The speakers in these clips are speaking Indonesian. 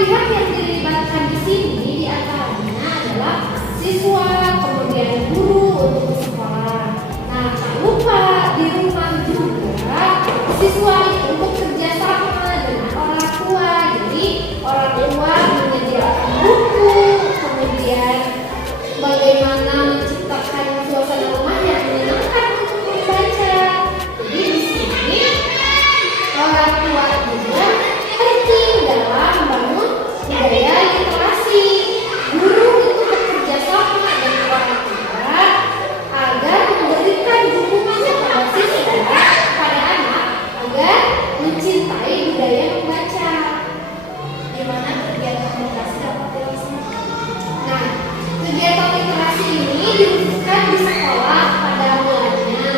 pihak yang dilibatkan di sini diantaranya adalah siswa, kemudian guru untuk sekolah. Nah, tak lupa di rumah juga siswa itu bekerja sama dengan orang tua. Jadi orang tua menyediakan buku, kemudian bagaimana menciptakan suasana rumah yang menyenangkan untuk membaca. Jadi di sini orang tua juga penting dalam membangun budaya literasi. Guru itu bekerja sama dengan orang tua agar memberikan dukungan kepada siswa, pada anak agar mencintai budaya membaca. Gimana kegiatan literasi dapat dilaksanakan? Nah, kegiatan literasi ini diwujudkan di sekolah pada mulanya,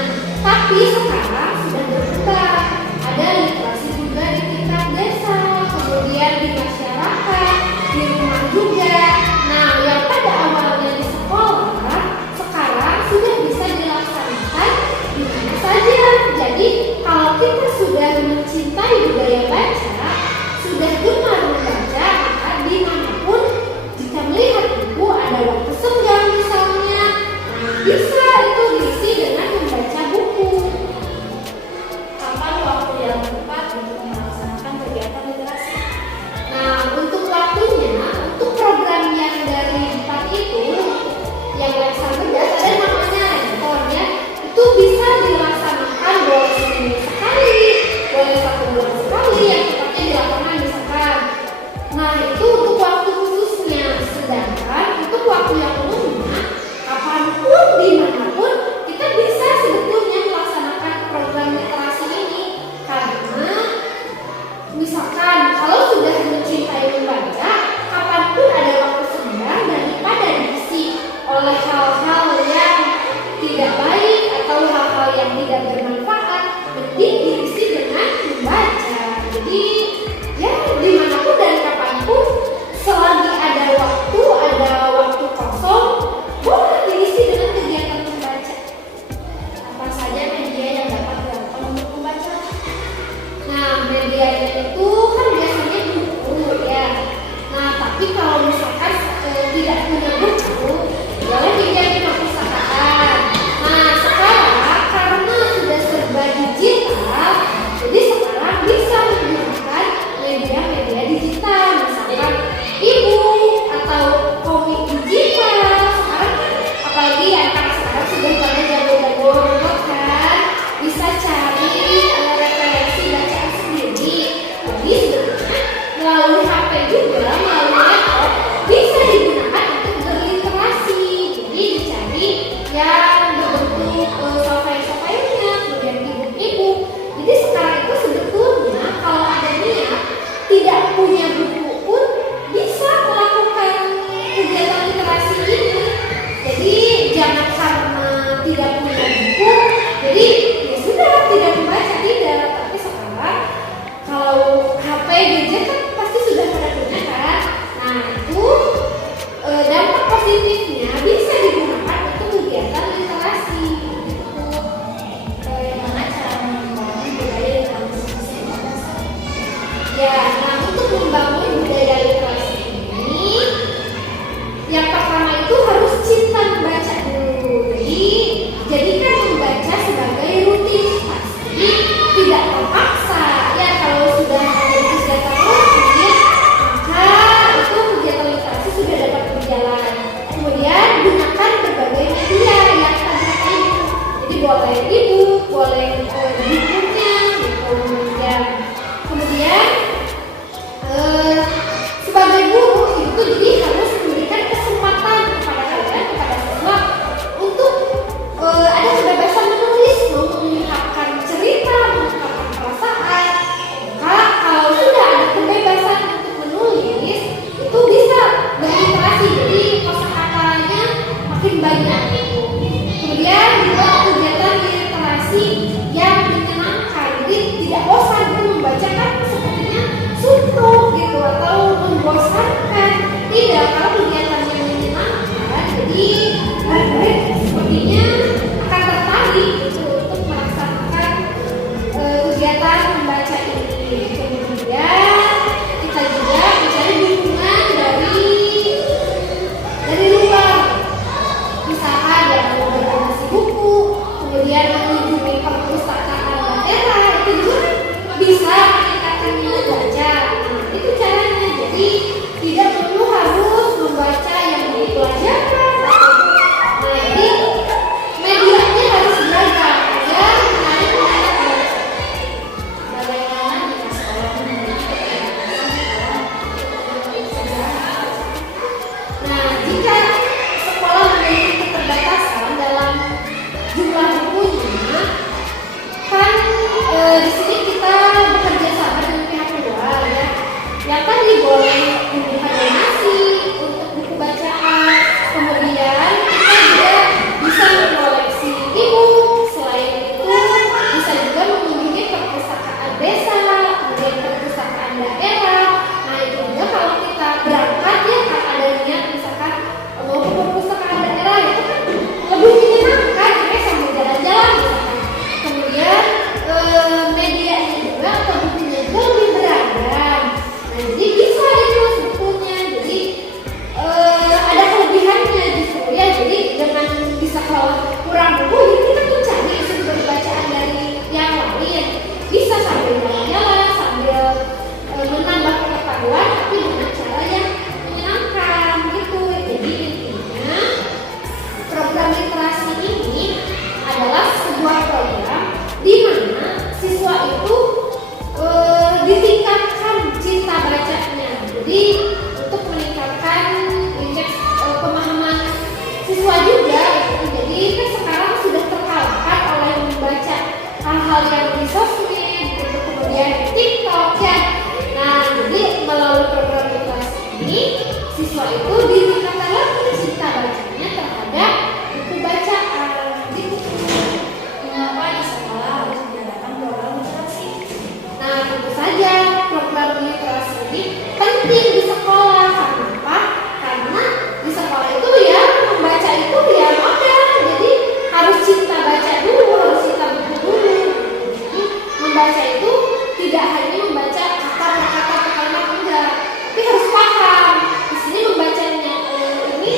tapi sekarang sudah berkembang. Ada literasi juga di tingkat desa, kemudian di masyarakat, di rumah juga. Nah, yang pada awalnya di sekolah, sekarang sudah bisa dilaksanakan di mana saja. Jadi, kalau kita sudah mencintai budaya baca, sudah gemar membaca, maka dimanapun jika melihat buku ada waktu senggang misalnya, nah, bisa itu diisi dengan membaca buku. Kapan waktu yang tepat untuk melaksanakan kegiatan literasi? Nah, untuk waktunya, untuk program yang dari 4 itu, yang leksan cerdas ada namanya lektornya, itu bisa dilaksanakan boleh seminggu sekali, boleh 1 bulan sekali, yang tepatnya di lapangan misalkan. Nah, itu untuk waktu khususnya. Sedangkan untuk waktu yang umumnya, kapanpun, dimanapun, kita bisa sebetulnya melaksanakan program literasi ini. Karena misalkan kalau sudah mencintai membaca, kapanpun ada waktu senggang daripada diisi oleh hal-hal yang tidak baik atau hal-hal yang tidak bermanfaat, mending diisi dengan membaca. Jadi ya dimanapun dan kapanpun, selagi ada waktu kosong, boleh diisi dengan kegiatan membaca. Apa saja media yang dapat dilakukan untuk membaca? Nah, medianya itu kan biasanya buku ya. Nah, tapi kalau misalkan tidak punya buku, boleh pinjam ke perpustakaan. Nah, sekarang karena sudah serba digital, jadi sekarang bisa menggunakan media-media digital, misalkan e-book atau komik digital. Sekarang kan apalagi anak sekarang sudah pada jago-jago banget kan, bisa cari referensi bacaan sendiri. Jadi sebenarnya melalui HP juga, melalui laptop bisa digunakan untuk berliterasi. Jadi dicari yang berbentuk software-softwarenya, kemudian e-book. Jadi sekarang itu sebetulnya kalau ada niat tidak punya buku pun bisa melakukan kegiatan literasi ini. Jadi jangan karena tidak punya buku, jadi ya sudah tidak membaca, tidak. Tapi sekarang kalau HP gadget kan pasti sudah pada punya kan. Nah itu dampak positifnya bisa digunakan untuk kegiatan literasi. Bagaimana cara membangun budaya literasi? Ya, nah untuk membangun budaya literasi ini, yang pertama itu harus cinta membaca dulu. Jadi jadikan membaca sebagai rutinitas, jadi tidak terpaksa. Ya kalau sudah ada kegiatan rutin, maka itu kegiatan literasi sudah dapat berjalan. Kemudian gunakan berbagai media yang tadi. Jadi boleh e-book, boleh bukunya, gitu. Kemudian sebagai guru itu jadi harus memberikan kesempatan kepada kalian, kepada siswa untuk ada kebebasan menulis, mau mengungkapkan cerita, mengungkapkan perasaan. Maka kalau sudah ada kebebasan untuk menulis, itu bisa berliterasi, jadi kosakatanya makin banyak. Kemudian juga kegiatan literasi yang menyenangkan, jadi tidak bosan itu membacakan sepertinya suntuk gitu atau membosankan. Tidak, kalau kegiatan yang menyenangkan, jadi murid-murid sepertinya akan tertarik gitu untuk melaksanakan kegiatan membaca ini. Kemudian kita juga mencari buku di sini kita bekerja sama dengan pihak kedua ya. Yang tadi boleh memberikan donasi untuk buku bacaan. Kemudian kita juga bisa mengoleksi buku. Selain itu bisa juga mengunjungi perpustakaan desa, kemudian perpustakaan daerah. Nah itu juga kalau kita berangkat ya, kalau ada niat misalkan mau ke perpustakaan daerah itu kan lebih menyenangkan ya sambil jalan-jalan misalkan. Kemudian medianya juga atau bukunya juga lebih beragam. Nah jadi bisa itu sebetulnya. Jadi ada kelebihannya justru ya. Jadi dengan di sekolah kurang buku, jadi kita tuh cari sumber bacaan dari yang lain. Bisa sambil jalan-jalan, sambil menambah pengetahuan, tapi dengan cara yang menyenangkan gitu. Jadi intinya program literasi ini adalah sebuah program di mana siswa itu ditingkatkan cinta bacanya. Jadi untuk meningkatkan indeks pemahaman siswa juga. Jadi kan sekarang sudah terkalahkan oleh membaca hal-hal yang di sosmed, gitu, kemudian di TikTok ya. Nah, jadi melalui program literasi ini siswa itu ditingkatkan lagi cinta bacanya terhadap buku bacaan. Gitu. Mengapa di sekolah harus diadakan program literasi? Nah, tentu saja program literasi ini penting di sekolah. Kenapa? Karena di sekolah itu ya membaca itu ya modal. Jadi harus cinta baca dulu, harus cinta buku dulu. Jadi membaca itu tidak hanya membaca kata per kata per kalimat enggak, tapi harus paham. Di sini membacanya ini